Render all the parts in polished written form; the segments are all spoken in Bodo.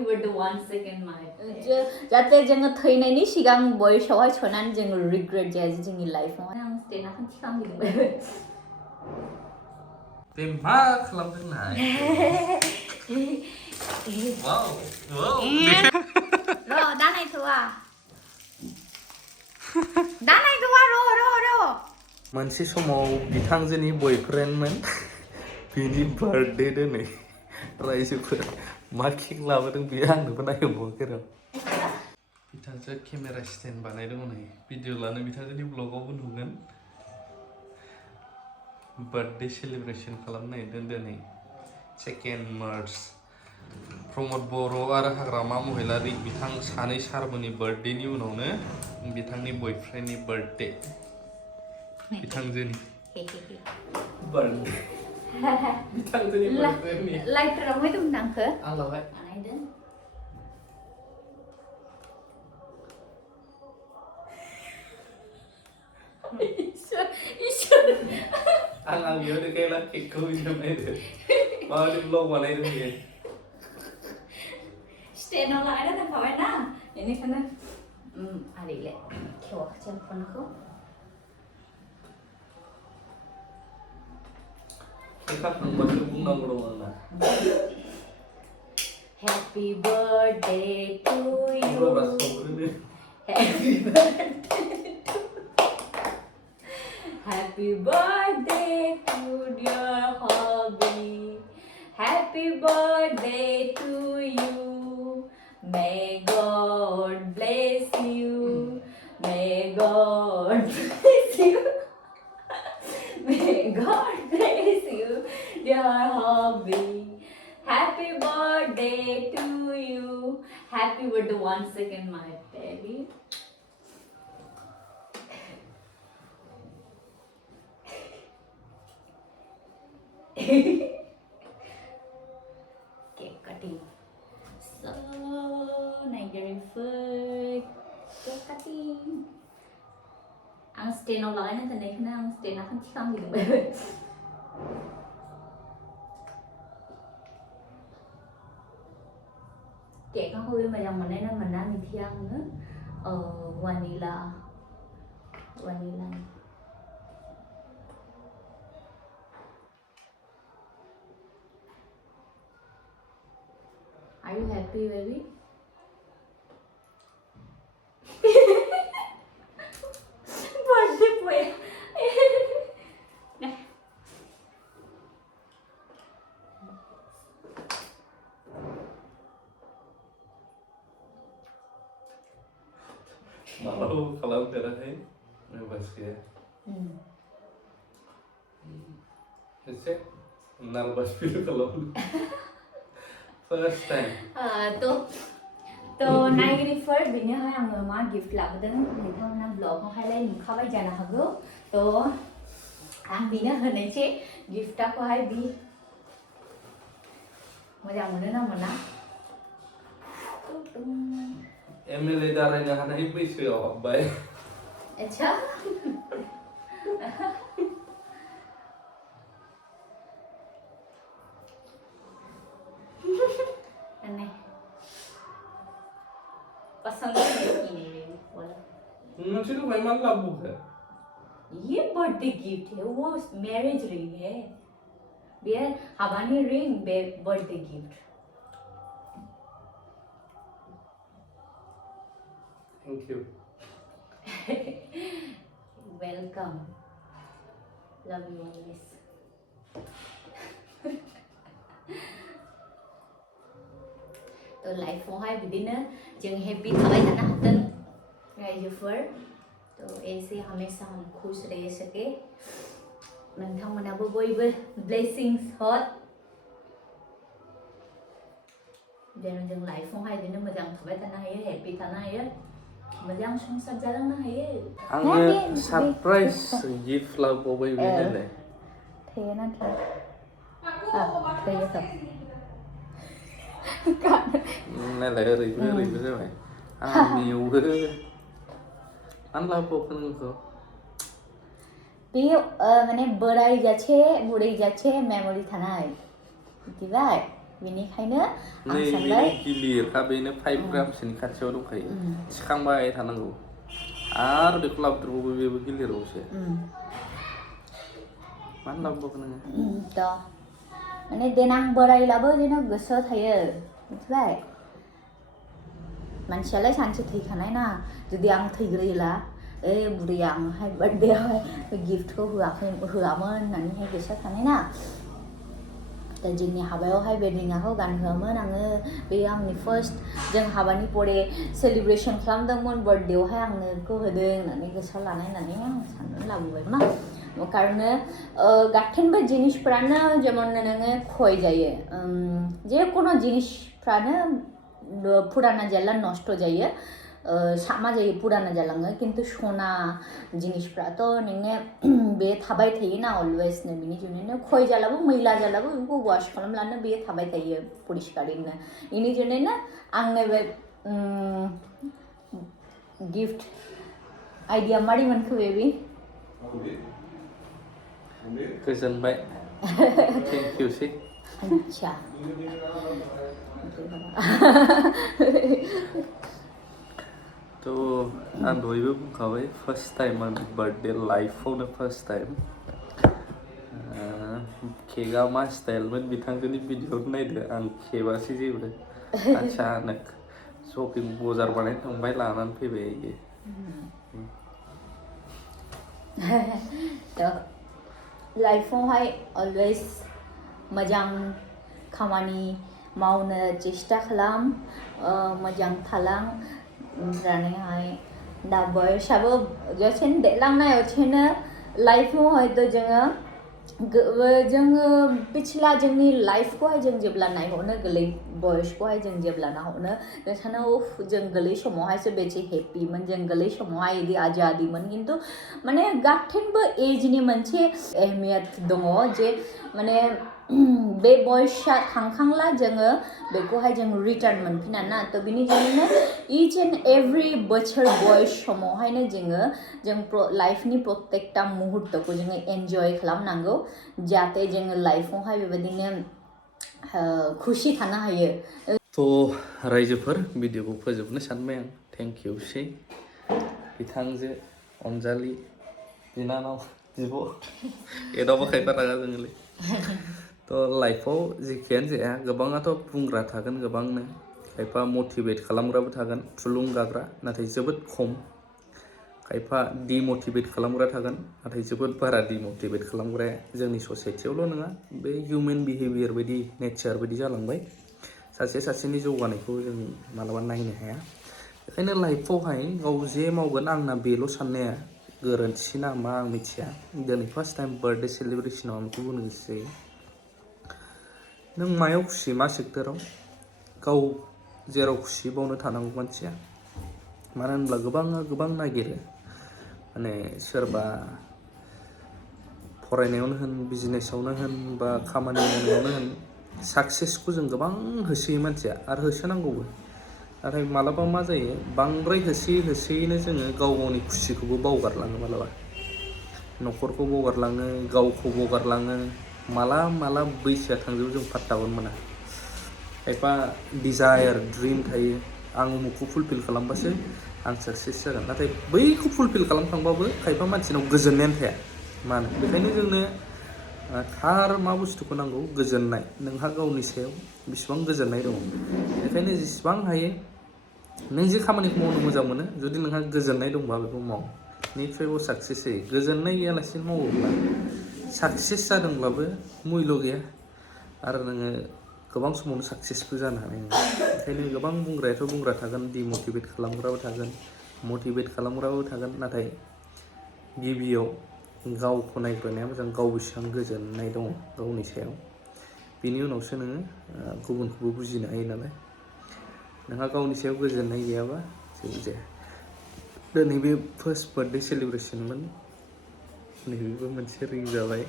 happy birthday once again my जाते जोङो थैनायनि सिगां बयसआवहाय सोनानै जोङो रिग्रेट जाया जोंनि लाइफआव आं स्टेना खालामफिनबाय बे मा खालामदों नाय वाव वाव र' दानायथ'आ र' मोनसे समाव बिथांजोनि बयफ्रेन्डमोन बिनि बार्थडे दिनै रायजोफोर मा केक लाबोदों बेयो आंनोबो नायहरबावाखै र' बिथांजो केमेरा स्टेन्ड बानायदों नै भिडिअ लानो बिथांजोनि ब्लगावबो नुगोन बार्थडे सेलिब्रेसन खालामनो नागिरदों दिनै 2 मार्च प्रमद बर' आरो हाग्रामा महिलारि बिथां सानै सारमोननि बार्थडेनि उनावनो बिथांनि बयफ्रेन्डनि बार्थडे बिथांजोनि बार्थडे बिथांजोनि बार्थडेनि लाइटाराव हाय दं नांखो आं लाबाय बानायदों इसोर आं बेयाव देखायला केकखौ बिदिनो नायदो माबायदि ब्लग बानायदों बियो स्टेनाव लागायना दोनखाबाय ना बेनिखायनो आरैले खेवाखै फनखौ खालामबासो बुंनांगौ दं आंना Happy birthday to you र'बा सावग्रोनो Happy birthday to dear hubby Happy birthday to you May God bless you May God bless you May God bless you dear hubby Happy birthday to you Happy birthday once again my baby Cake cutting. So Nigerian food. Cake cutting. Ang stay nào lại nên này khả năng stay nào không chỉ không gì được vậy. Cake có hơi mà dòng mình đây nó mình ăn thì thiang nữa. Vanilla. Are you happy, baby? Birthday boy. Malu kalau darahnya bebas ya. Cek nervous feel kalau first time. तो नाइगरी फर्स्ट बिनो हाय आङो मा गिफ्ट लाबोदों नोंथांमोना ब्लगाव हायलाय नुखाबाय जानो हागौ तो आं बिनो होनोसै गिफ्टखौहाय बि मोजां मोनो ना मोना एमएलए दारायनो हानाय बैसोआव हाबबाय अच्छा पसंद नहीं बोला मुझे तो भाई मान लागू है ये बर्थडे गिफ्ट है वो मैरिज रिंग है ये हवानी ring birthday gift thank you welcome love you always तो लाइफआवहाय बिदिनो जों हेपी थाबाय थानो हाथों रायजोफोर तो ऐसे हमेशा हम खुश रह सके नोंथांमोनाबो बयबो ब्लेसिंस हर जेन जों लाइफआवहाय बिदिनो मोजां थाबाय थानो हायो हेपी थानो हायो मोजां संसार जालांनो हायो आङो सरप्राइज गिफ्ट लाबोबाय बेनोलाय थैयो नाथाय थैयो थ' नालाय ओरैबो जाबाय आंनियावबो आं लाबोबावगोन नोंखौ बेयो माने बोराय जासे बुरै जासे मेम'रि थानाय मिथिबाय बेनिखायनो आं नै सानबाय गिलिरखा बेनो 5 ग्रामसोनि खाथियाव दंखायो थिखांबाय थानांगौ आरो बेखौ लाबोदेरबावो बेबो गिलिरबावसो मानो लाबोबावो नोङो थ' माने देनां बोराइलाबो जेन' गोसोआव थायो मिथिबाय मानसियालाय सानसे थैखानाय ना जुदि आं थैग्रोयोला बुरैया आंहाय बार्थडेआवहाय गिफ्टखौ होआमोन होननानैहाय गोसोआव थानाय ना दा जोंनि हाबायावहाय बे रिङाखौ गानहोआमोन आङो बेयो आंनि फार्स्ट जों हाबानि परे सेलिब्रेसन खालामदोंमोन बार्थडेआवहाय आंनो बेखौ होदों होननानै गोसोआव लानाय होननानै आं साननानै लाबोबाय मा खारन गाथेनबो जिनिसफ्रानो जेमन नोङो खय जायो जेखुनु जिनिसफ्रानो पुराना जाला नष्ट जायो मा जायो पुराना जालाङो खिन्थु सना जिनिसफ्राथ' नोङो बे थाबाय थायोना अलवेजनो बिनि जुनैनो खय जालाबो मैला जालाबो बेखौ वाश खालामब्लानो बेयो थाबाय थायो परिष्कारैनो बेनि जुनैनो आंनो बे गिफ्ट आइडिया मारै मोनखो बेबि गोजोनबाय थेंक इउ सै अच्छा थ' आं दहायबो बुंखाबाय फार्स्ट टाइम आंनि बार्थडे लाइफआवनो फार्स्ट टाइम केकआ मा स्टाइलमोन बिथांजोनि भिडिअ'खौ नायदो आं खेबासै जेबो अचानक शपिं बजार बानायनो थांबाय लानानै फैबाय लाइफआवहाय अलवेज मोजां खामानि मावनो चेष्टा खालाम मोजां थालां ओमफ्रायहाय दा बयसाबो जेसेनो देरलांनाय असेनो लाइफआव हयथ' जोङो पिछला जोंनि लाइफखौहाय जों जेब्ला नायहरनो गोरलै बयसखौहाय जों जेब्ला नाहरनो जों सानो जों गोरलै समावहायसो बेसे हेप्पिमोन जों गोरलै समावहाय बिदि आजादिमोन खिन्थु माने गाथेनबो एजनि मोनसे एहमियत दङ जे माने बे बयसा थांखांला जोङो बेखौहाय जों रिटार्न मोनफिना ना थ' बिनि जुनैनो इच एन्ड एभ्रि बोसोर बयस समावहायनो जों लाइफनि प्रत्येकटा मुहुर्तखौ जोङो एन्जय खालामनांगौ जाहाथे जोङो लाइफआवहाय बेबायदिनो खुसि थानो हायो थ' रायजोफोर भिडिअखौ फोजोबनो सानबाय आं थेंक इउ सै बिथांजो अनजालि बिनानाव बिब' एदावबा खायफा रागा जोङोलै थ' लाइफआव जेखियानो जाया गोबाङाथ' बुंग्रा थागोन गोबांनो खायफा मटिभेट खालामग्राबो थागोन थुलुंगाग्रा नाथाय जोबोद खम खायफा डिमटिभेट खालामग्रा थागोन नाथाय जोबोद बारा डिमटिभेट खालामग्राया जोंनि ससाइटियावल' नङा बे हिउमेन बिहेभियार बायदि नेचार बायदि जालांबाय सासेनि जौगानायखौ जों मालाबा नायनो हाया बेखायनो लाइफआवहाय गाव जे मावगोन आंना बेल' साननाया गोरोन्थि नामा आं मिथिया दिनै फार्स्ट टाइम बार्थडे सेलिब्रेसनाव आं बेखौ बुंनो गोसो जायो नों मायाव खुसि मा सेक्टराव गाव जेराव खुसि बावनो थानांगौ मानसिया मानो होनब्ला गोबां नागिरो माने सोरबा फरायनायावनो होन बिजनेसावनो होन बा खामानि मावनायावनो होन साक्सेसखौ जों गोबां होसोयो मानसिया आरो होसोनांगौबो नाथाय मालाबा मा जायो बांद्राय होसोयैनो जोङो गावनि खुसिखौबो बावगारलाङो मालाबा न'खरखौ बावगारलाङो गावखौ बावगारलाङो माला बैसोआ थांजोबो जों पात्ताखौनो मोना खायफा डिजायार ड्रिम थायो आं उमुखखौ फुलफिल खालामबासो आं साक्सेस जागोन नाथाय बैखौ फुलफिल खालामखांबाबो खायफा मानसिनाव गोजोननायानो थाया मानो बेखायनो जोंनो थार मा बुस्थुखौ नांगौ गोजोननाय नोंहा गावनि सायाव बेसेबां गोजोननाय दङ बेखायनो जेसेबां हायो नों जे खामानिखौ मावनो मोजां मोनो जुदि नोंहा गोजोननाय दंबा बेखौ माव निफ्रायबो साक्सेस जायो गोजोननाय गैयालासेनो मावोब्ला साक्सेस जादोंब्लाबो मुल्य गैया आरो नोङो गोबां समावनो साक्सेसबो जानो हानाय नङा ओंखायनो गोबां बुंग्रायाथ' बुंग्रा थागोन डिमटिभेट खालामग्राबो थागोन मटिभेट खालामग्राबो थागोन नाथाय गिबियाव गावखौ नायग्रोनाया मोजां गाव बेसेबां गोजोननाय दङ गावनि सायाव बेनि उनावसो नोङो गुबुनखौबो बुजिनो हायो नालाय नोंहा गावनि सायाव गोजोननाय गैयाबा जेबो जाया दिनै बे फार्स्ट बार्थडे सेलिब्रेसनमोन नैबेबो मोनसे रिं जाबाय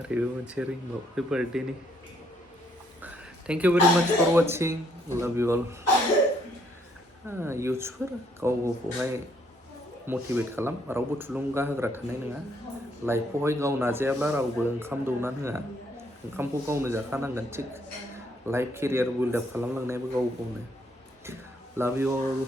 ओरैबो मोनसे रिंबाव बे बार्थडेनि थेंक इउ भेरि माच फर वाचिं लाभ इउ अल इउथ्सफोर गावखौहाय मटिभेट खालाम रावबो थुलुंगा होग्रा थानाय नङा लाइफआवहाय गाव नाजायाब्ला रावबो ओंखाम दौनानै होआ ओंखामखौ गावनो जाखानांगोन थिग लाइफ केरियार बिल्ड आप खालामलांनायाबो गाव गावनो लाभ इउ अल